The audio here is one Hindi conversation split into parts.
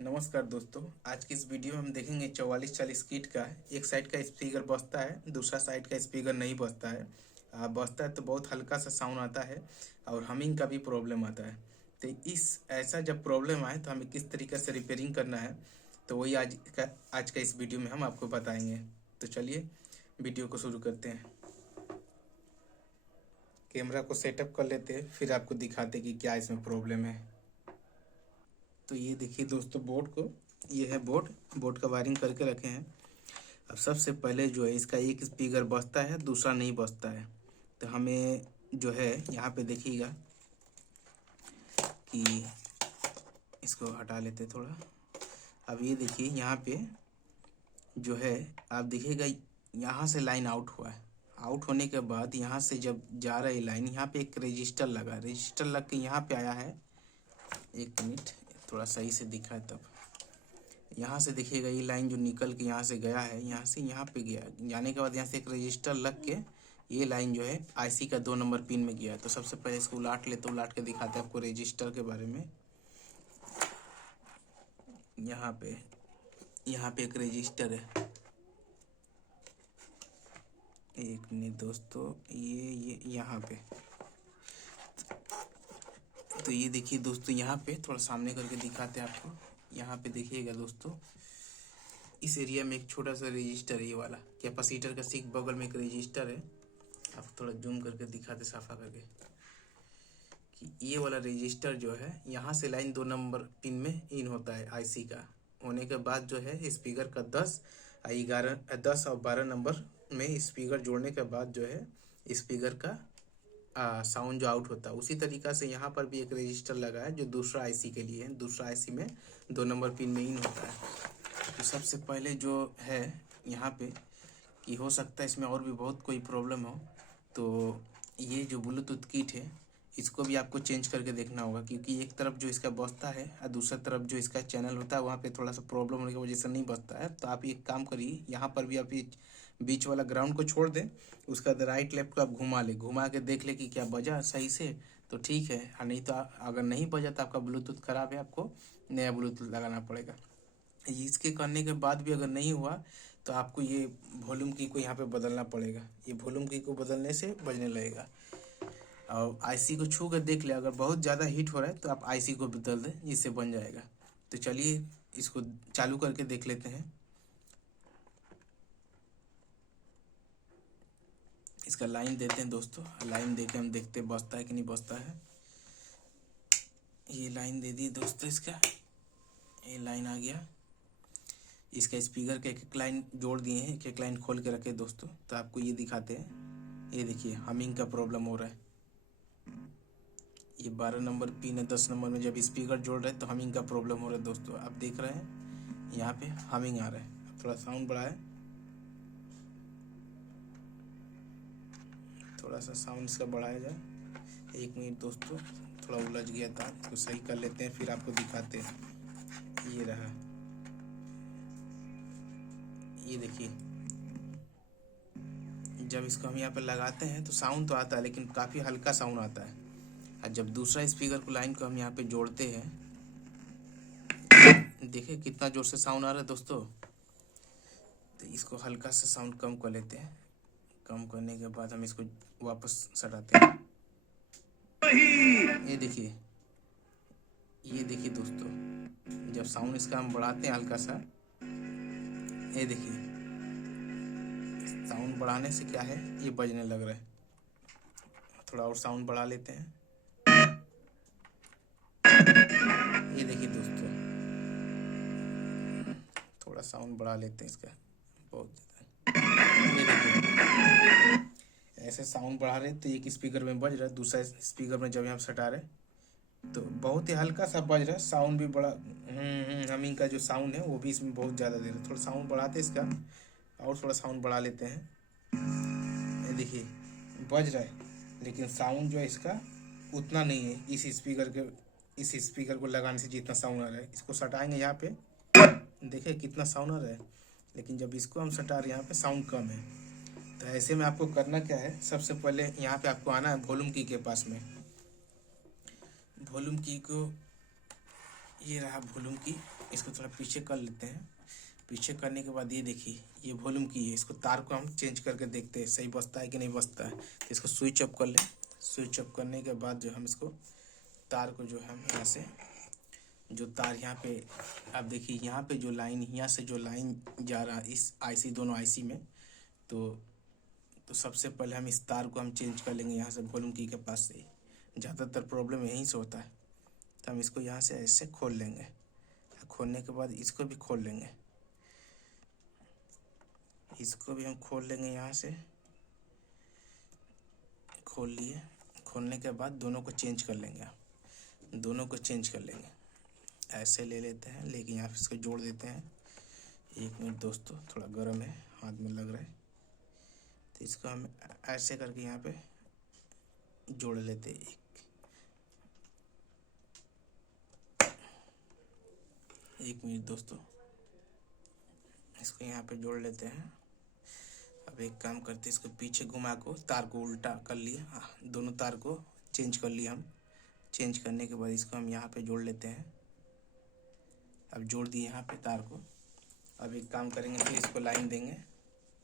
नमस्कार दोस्तों। आज की इस वीडियो में हम देखेंगे 4440 किट का। एक साइड का स्पीकर बजता है, दूसरा साइड का स्पीकर नहीं बजता है। बजता है तो बहुत हल्का सा साउंड आता है और हमिंग का भी प्रॉब्लम आता है। तो इस ऐसा जब प्रॉब्लम आए तो हमें किस तरीके से रिपेयरिंग करना है, तो वही आज का इस वीडियो में हम आपको बताएंगे। तो चलिए वीडियो को शुरू करते हैं। कैमरा को सेटअप कर लेते हैं, फिर आपको दिखाते हैं कि क्या इसमें प्रॉब्लम है। तो ये देखिए दोस्तों, ये है बोर्ड का वायरिंग करके रखे हैं। अब सबसे पहले जो है इसका एक स्पीकर बजता है, दूसरा नहीं बजता है। तो हमें जो है यहाँ पे देखिएगा कि इसको हटा लेते थोड़ा। अब ये देखिए यहाँ पे जो है, आप देखिएगा यहाँ से लाइन आउट हुआ है। आउट होने के बाद यहाँ से जब जा रहा है लाइन, यहाँ पे एक रजिस्टर लगा, रजिस्टर लग के यहाँ पे आया है। एक मिनट, थोड़ा सही से दिखा है तब। यहाँ से देखिएगा ये लाइन जो निकल के यहाँ से गया है, यहाँ से यहाँ पे गया, जाने के बाद यहाँ से एक रजिस्टर लग के ये लाइन जो है आईसी का 2 नंबर पिन में गया। तो सबसे पहले इसको उलाट लेते, उलाट के दिखाते हैं आपको रजिस्टर के बारे में। यहाँ पे एक रजिस्टर है। एक मिनट दोस्तों, ये यहाँ पे, तो ये देखिए दोस्तों, यहाँ पे थोड़ा सामने करके दिखाते हैं आपको। यहाँ पे देखिएगा दोस्तों, इस एरिया में एक छोटा सा रजिस्टर है, ये वाला कैपेसिटर का ठीक बगल में एक रजिस्टर है। आप थोड़ा जूम करके दिखाते साफा करके कि ये वाला रजिस्टर जो है, यहाँ से लाइन 2 नंबर पिन में इन होता है आईसी का। होने के बाद जो है स्पीकर का 10 और 12 नंबर में स्पीकर जोड़ने के बाद जो है स्पीकर का साउंड जो आउट होता है। उसी तरीक़ा से यहाँ पर भी एक रजिस्टर लगा है जो दूसरा आईसी के लिए है। दूसरा आईसी में 2 नंबर पिन में इन होता है। तो सबसे पहले जो है यहाँ पे, कि हो सकता है इसमें और भी बहुत कोई प्रॉब्लम हो, तो ये जो ब्लूटूथ किट है इसको भी आपको चेंज करके देखना होगा, क्योंकि एक तरफ जो इसका बजता है और दूसरा तरफ जो इसका चैनल होता है वहाँ पे थोड़ा सा प्रॉब्लम होने की वजह से नहीं बजता है। तो आप एक काम करिए, यहाँ पर भी आप ये बीच वाला ग्राउंड को छोड़ दें, उसका राइट लेफ्ट को आप घुमा के देख ले कि क्या बजा सही से, तो ठीक है। और नहीं तो अगर नहीं बजा तो आपका ब्लूटूथ ख़राब है, आपको नया ब्लूटूथ लगाना पड़ेगा। इसके करने के बाद भी अगर नहीं हुआ तो आपको ये वॉल्यूम की को यहाँ पे बदलना पड़ेगा। ये वॉल्यूम की को बदलने से बजने लगेगा। और आईसी को छू कर देख ले, अगर बहुत ज़्यादा हीट हो रहा है तो आप आईसी को बदल दें, इससे बन जाएगा। तो चलिए इसको चालू करके देख लेते हैं। इसका लाइन देते हैं दोस्तों, लाइन दे के हम देखते हैं बजता है कि नहीं बजता है। ये लाइन दे दी दोस्तों, इसका ये लाइन आ गया। इसका स्पीकर के एक लाइन जोड़ दिए हैं, एक लाइन खोल के रखे दोस्तों। तो आपको ये दिखाते हैं, ये देखिए हमिंग का प्रॉब्लम हो रहा है। ये 12 नंबर पिन है, 10 नंबर में जब स्पीकर जोड़ रहे हैं तो हमिंग का प्रॉब्लम हो रहा है दोस्तों। आप देख रहे हैं यहाँ पे हमिंग आ रहा है। अब थोड़ा साउंड बढ़ा है, थोड़ा सा साउंड इसका बढ़ाया जाए। एक मिनट दोस्तों, थोड़ा उलझ गया था, इसको सही कर लेते हैं फिर आपको दिखाते हैं। ये रहा, ये देखिए जब इसको हम यहाँ पे लगाते हैं तो साउंड तो आता है, लेकिन काफ़ी हल्का साउंड आता है। और जब दूसरा स्पीकर को लाइन को हम यहाँ पे जोड़ते हैं, देखिए कितना जोर से साउंड आ रहा है दोस्तों। तो इसको हल्का सा साउंड कम कर लेते हैं। कम करने के बाद हम इसको वापस सटाते हैं। ये देखिए दोस्तों, जब साउंड इसका हम बढ़ाते हैं हल्का सा, ये देखिए साउंड बढ़ाने से क्या है, ये बजने लग रहा है। थोड़ा और साउंड बढ़ा लेते हैं। ये देखिए दोस्तों, थोड़ा साउंड बढ़ा लेते हैं इसका, बहुत ज़्यादा। ये देखिए ऐसे साउंड बढ़ा रहे तो एक स्पीकर में बज रहा है, दूसरा स्पीकर में जब हम सटा रहे तो बहुत ही हल्का सा बज रहा है। साउंड भी बड़ा हमिंग का जो साउंड है वो भी इसमें बहुत ज़्यादा दे रहा है। थोड़ा साउंड बढ़ाते हैं इसका, और थोड़ा साउंड बढ़ा लेते हैं। ये देखिए बज रहा है, लेकिन साउंड जो है इसका उतना नहीं है इस स्पीकर को लगाने से जितना साउंड आ रहा है। इसको सटाएंगे यहाँ पे, देखिए कितना साउंड आ रहा है, लेकिन जब इसको हम सटा रहे हैं यहाँ पे साउंड कम है। तो ऐसे में आपको करना क्या है, सबसे पहले यहाँ पे आपको आना है वॉल्यूम की के पास में। वॉल्यूम की को ये रहा वॉल्यूम की। इसको थोड़ा पीछे कर लेते हैं। पीछे करने के बाद ये देखिए ये वॉल्यूम की है। इसको तार को हम चेंज करके देखते हैं सही बजता है कि नहीं बजता है। तो इसको स्विच ऑफ कर लें। स्विच ऑफ करने के बाद जो हम इसको तार को जो है हम यहाँ से जो तार यहाँ पे आप देखिए यहाँ पे जो लाइन यहाँ से जो लाइन जा रहा है इस आईसी दोनों आईसी में, तो सबसे पहले हम इस तार को हम चेंज कर लेंगे यहाँ से वॉल्यूम की के पास से। ज़्यादातर प्रॉब्लम यहीं से होता है। तो हम इसको यहाँ से ऐसे खोल लेंगे। खोलने के बाद इसको भी खोल लेंगे। इसको भी हम खोल लेंगे यहाँ से। खोल लिए। खोलने के बाद दोनों को चेंज कर लेंगे। दोनों को चेंज कर लेंगे। ऐसे ले लेते हैं, लेकिन यहाँ पे इसको जोड़ देते हैं। 1 मिनट दोस्तों, थोड़ा गर्म है, हाथ में लग रहा है। तो इसको हम ऐसे करके यहाँ पे जोड़ लेते हैं। 1 मिनट दोस्तों, इसको यहाँ पे जोड़ लेते हैं। अब एक काम करते हैं, इसको पीछे घुमा को तार को उल्टा कर लिए। दोनों तार को चेंज कर लिए हम। चेंज करने के बाद इसको हम यहाँ पे जोड़ लेते हैं। अब जोड़ दिए यहाँ पे तार को। अब एक काम करेंगे, फिर इसको लाइन देंगे।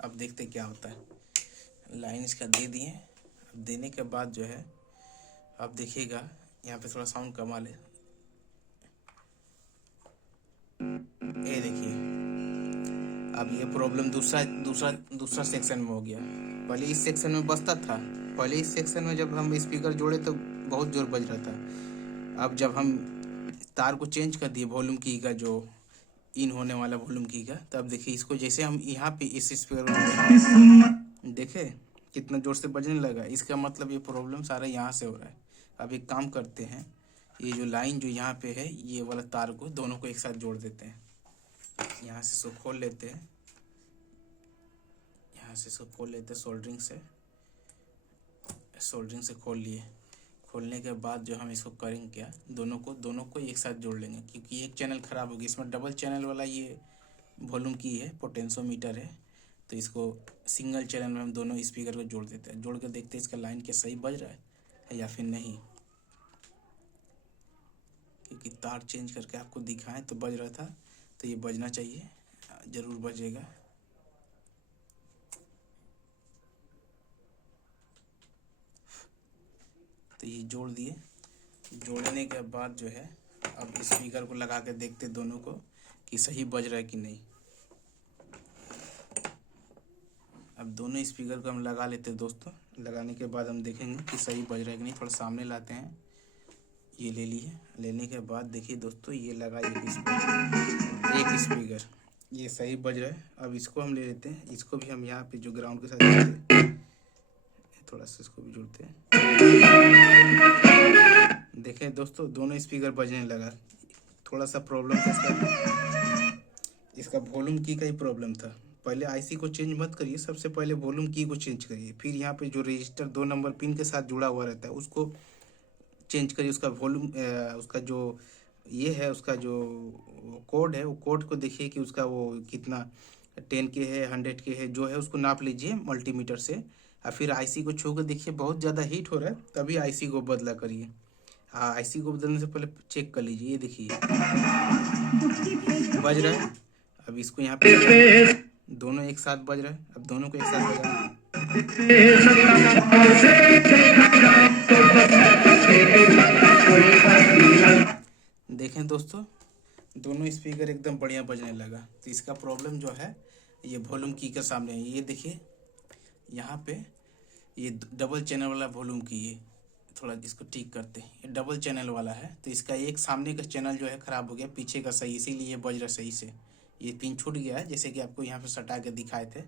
अब देखते क्या होता है। लाइन इसका दे दिए। अब देने के बाद जो है अब देखिएगा यहाँ पे थोड़ा साउंड कमा ले। ये देखिए अब ये प्रॉब्लम दूसरा सेक्शन में हो गया। पहले इस सेक्शन में बजता था। पहले इस सेक्शन में जब हम स्पीकर जोड़े तो बहुत जोर बज रहा था। अब जब हम तार को चेंज कर दिए वॉल्यूम की का, जो इन होने वाला वॉल्यूम की का, तब देखिए इसको जैसे हम यहाँ पे इस स्पीकर में देखे कितना जोर से बजने लगा। इसका मतलब ये प्रॉब्लम सारा यहाँ से हो रहा है। अब एक काम करते हैं, ये जो लाइन जो यहाँ पे है ये वाला तार को दोनों को एक साथ जोड़ देते हैं। यहाँ से इसको खोल लेते हैं। यहाँ से इसको खोल लेते हैं सोल्डरिंग से खोल लिए। खोलने के बाद जो हम इसको करेंगे क्या, दोनों को एक साथ जोड़ लेंगे, क्योंकि एक चैनल ख़राब होगी। इसमें डबल चैनल वाला ये वॉल्यूम की है, पोटेंशियोमीटर है। तो इसको सिंगल चैनल में हम दोनों स्पीकर को जोड़ देते हैं। जोड़ के देखते हैं इसका लाइन क्या सही बज रहा है या फिर नहीं, क्योंकि तार चेंज करके आपको दिखाएं तो बज रहा था। तो ये बजना चाहिए, ज़रूर बजेगा। तो ये जोड़ दिए। जोड़ने के बाद जो है अब स्पीकर को लगा के देखते दोनों को कि सही बज रहा है कि नहीं। अब दोनों स्पीकर को हम लगा लेते हैं दोस्तों। लगाने के बाद हम देखेंगे कि सही बज रहा है कि नहीं। थोड़ा सामने लाते हैं। ये ले लिए। लेने के बाद देखिए दोस्तों, ये लगा एक स्पीकर ये सही बज रहा है। अब इसको हम ले लेते हैं। इसको भी हम यहाँ पे जो ग्राउंड के साथ जोड़ते हैं, थोड़ा सा इसको भी जोड़ते हैं। देखें दोस्तों, दोनों स्पीकर बजने लगा। थोड़ा सा प्रॉब्लम था इसका वॉल्यूम की का ही प्रॉब्लम था। पहले आईसी को चेंज मत करिए, सबसे पहले वॉल्यूम की को चेंज करिए। फिर यहाँ पे जो रजिस्टर 2 नंबर पिन के साथ जुड़ा हुआ रहता है उसको चेंज करिए। उसका वॉल्यूम उसका जो ये है, उसका जो कोड है वो कोड को देखिए कि उसका वो कितना 10 के है 100 के है, जो है उसको नाप लीजिए मल्टीमीटर से। और फिर आईसी को छू कर देखिए बहुत ज़्यादा हीट हो रहा है तभी आईसी को बदला करिए। हाँ, आईसी को बदलने से पहले चेक कर लीजिए। ये देखिए बज रहा है। अब इसको यहाँ पे दोनों एक साथ बज रहा है। अब दोनों को एक साथ बजा देखें दोस्तों, दोनों स्पीकर एकदम बढ़िया बजने लगा। तो इसका प्रॉब्लम जो है ये वॉल्यूम की के सामने है। ये देखिए यहाँ पे ये डबल चैनल वाला वॉल्यूम की है। थोड़ा इसको ठीक करते हैं। ये डबल चैनल वाला है तो इसका एक सामने का चैनल जो है ख़राब हो गया, पीछे का सही, इसीलिए ये बज रहा सही से। ये पिन छूट गया है, जैसे कि आपको यहाँ पे सटा के दिखाए थे,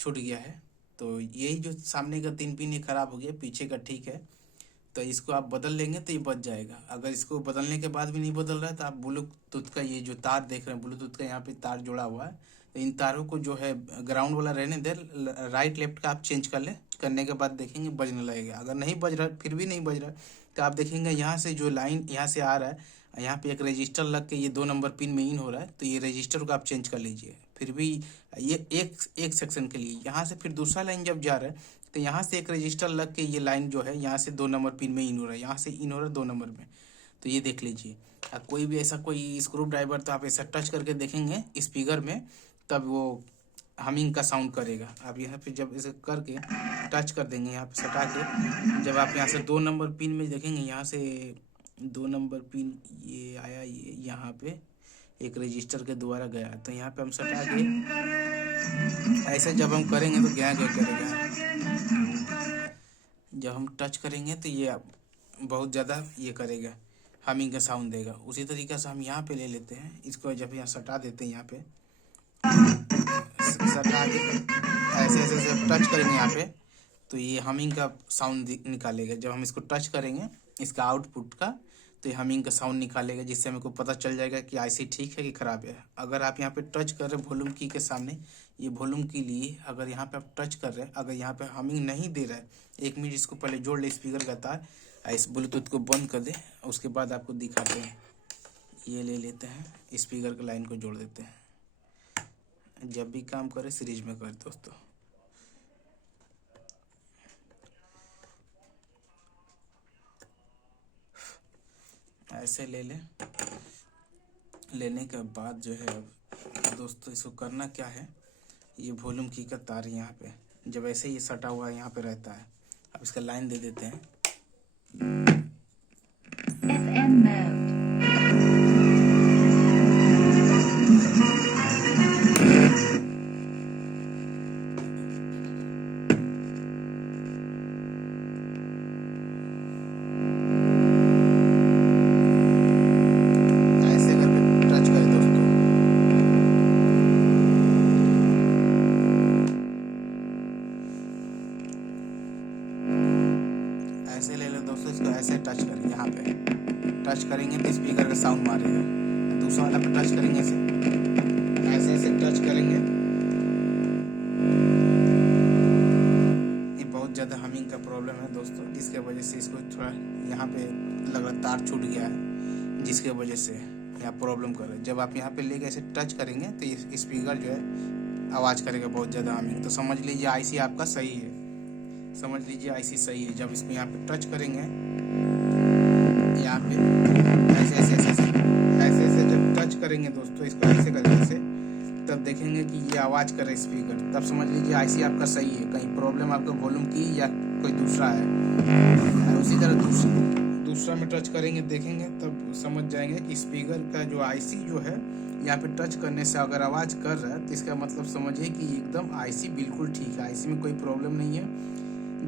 छूट गया है। तो यही जो सामने का 3 पिन ये ख़राब हो गया, पीछे का ठीक है। तो इसको आप बदल लेंगे तो ये बच जाएगा। अगर इसको बदलने के बाद भी नहीं बदल रहा है तो आप ब्लूटूथ का ये जो तार देख रहे हैं, ब्लूटूथ का यहाँ पे तार जुड़ा हुआ है, तो इन तारों को जो है ग्राउंड वाला रहने दे, राइट लेफ्ट का आप चेंज कर ले। करने के बाद देखेंगे बजने लगेगा। अगर नहीं बज रहा, फिर भी नहीं बज रहा, तो आप देखेंगे यहाँ से जो लाइन यहाँ से आ रहा है, यहाँ पे एक रजिस्टर लग के ये 2 नंबर पिन में इन हो रहा है, तो ये रजिस्टर को आप चेंज कर लीजिए। फिर भी ये एक सेक्शन के लिए यहाँ से फिर दूसरा लाइन जब जा रहा है तो यहाँ से एक रजिस्टर लग के ये लाइन जो है यहाँ से 2 नंबर पिन में इन हो रहा है, यहाँ से इन हो रहा है 2 नंबर में। तो ये देख लीजिए। कोई भी ऐसा कोई स्क्रू ड्राइवर तो आप ऐसा टच करके देखेंगे स्पीकर में, तब वो हमिंग का साउंड करेगा। आप यहाँ पे जब इसे करके टच कर देंगे, यहाँ पे सटा के, जब आप यहाँ से 2 नंबर पिन में देखेंगे, यहाँ से 2 नंबर पिन ये आया, ये यहाँ पे एक रजिस्टर के द्वारा गया, तो यहाँ पे हम सटा के ऐसे जब हम करेंगे तो क्या क्या करेगा। जब हम टच करेंगे तो ये बहुत ज़्यादा ये करेगा, हमिंग का साउंड देगा। उसी तरीके से हम यहाँ पे ले लेते हैं इसको, जब यहाँ सटा देते हैं, यहाँ पे सटा के ऐसे ऐसे जब टच करेंगे यहाँ पे, तो ये हमिंग का साउंड निकालेगा। जब हम इसको टच करेंगे इसका आउटपुट का, तो ये हमिंग का साउंड निकालेगा, जिससे हमको पता चल जाएगा कि आईसी ठीक है कि ख़राब है। अगर आप यहाँ पे टच कर रहे हैं वॉल्यूम की के सामने, ये वॉल्यूम की लिए अगर यहाँ पे आप टच कर रहे हैं, अगर यहाँ पे हमिंग नहीं दे रहा है, 1 मिनट इसको पहले जोड़ ले स्पीकर का तार, इस ब्लूटूथ को बंद कर दे, उसके बाद आपको दिखाते हैं। ये ले लेते हैं, स्पीकर के लाइन को जोड़ देते हैं। जब भी काम करे सीरीज में कर दोस्तों। ऐसे ले लें। लेने के बाद जो है दोस्तों, इसको करना क्या है, ये वॉल्यूम की का तार यहाँ पे जब ऐसे ही सटा हुआ यहाँ पे रहता है, अब इसका लाइन दे देते हैं। FM mode। ऐसे ले लो दोस्तों, इसको ऐसे टच करेंगे, यहाँ पे टच करेंगे तो स्पीकर का साउंड मारेगा। दूसरा वाला पे टच करेंगे, ऐसे ऐसे टच करेंगे, ये बहुत ज़्यादा हमिंग का प्रॉब्लम है दोस्तों, जिसके वजह से इसको थोड़ा यहाँ पे लग रहा तार छूट गया है, जिसके वजह से यहाँ प्रॉब्लम कर रहा है। जब आप यहाँ पे लेके ऐसे टच करेंगे तो ये स्पीकर जो है आवाज़ करेगा बहुत ज़्यादा हमिंग। तो समझ लीजिए आईसी आपका सही है, समझ लीजिए आईसी सही है। जब इसको यहाँ पे टच करेंगे, यहाँ पे ऐसे ऐसे ऐसे ऐसे ऐसे जब टच करेंगे दोस्तों, इसको ऐसे करके से, तब देखेंगे कि ये आवाज़ करे स्पीकर, तब समझ लीजिए आईसी आपका सही है। कहीं प्रॉब्लम आपका वॉल्यूम की या कोई दूसरा है। उसी तरह दूसरा में टच करेंगे, देखेंगे, तब समझ जाएंगे कि स्पीकर का जो आईसी जो है, यहाँ पे टच करने से अगर आवाज़ कर रहा है तो इसका मतलब समझिए कि एकदम आईसी बिल्कुल ठीक है, आईसी में कोई प्रॉब्लम नहीं है।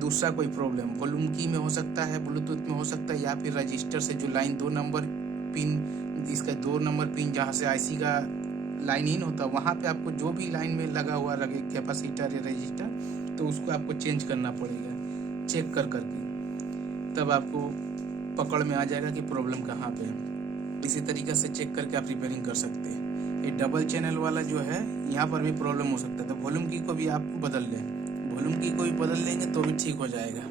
दूसरा कोई प्रॉब्लम वॉल्यूम की में हो सकता है, ब्लूटूथ में हो सकता है, या फिर रजिस्टर से जो लाइन 2 नंबर पिन, इसका 2 नंबर पिन जहाँ से आईसी का लाइन इन होता है, वहाँ पे आपको जो भी लाइन में लगा हुआ लगे कैपेसिटर या रजिस्टर, तो उसको आपको चेंज करना पड़ेगा चेक कर करके, तब आपको पकड़ में आ जाएगा कि प्रॉब्लम कहाँ पे है। इसी तरीके से चेक करके आप रिपेयरिंग कर सकते हैं। ये डबल चैनल वाला जो है, यहाँ पर भी प्रॉब्लम हो सकता है, तो वॉल्यूम की को भी आप बदल लें, वॉल्यूम की को भी बदल लेंगे तो भी ठीक हो जाएगा।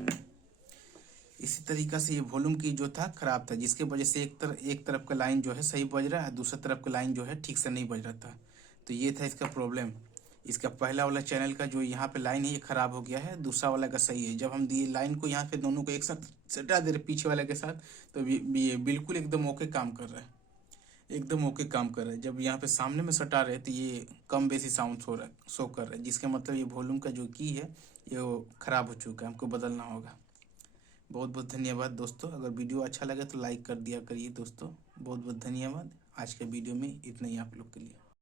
इसी तरीका से ये वॉल्यूम की जो था खराब था, जिसके वजह से एक तरफ का लाइन जो है सही बज रहा है, दूसरा तरफ का लाइन जो है ठीक से नहीं बज रहा था। तो ये था इसका प्रॉब्लम। इसका पहला वाला चैनल का जो यहाँ पे लाइन है ये खराब हो गया है, दूसरा वाला का सही है। जब हम दिए लाइन को यहाँ पे दोनों को एक साथ सटा दे रहे पीछे वाले के साथ, तो ये बिल्कुल एकदम ओके काम कर रहा है, एकदम ओके काम कर रहा है। जब यहाँ पे सामने में सटा रहे तो ये कम बेसी साउंड शो कर रहा है, जिसके मतलब ये वॉल्यूम का जो की है ये खराब हो चुका है, हमको बदलना होगा। बहुत बहुत धन्यवाद दोस्तों। अगर वीडियो अच्छा लगे तो लाइक कर दिया करिए दोस्तों। बहुत बहुत धन्यवाद। आज के वीडियो में इतना ही आप लोग के लिए।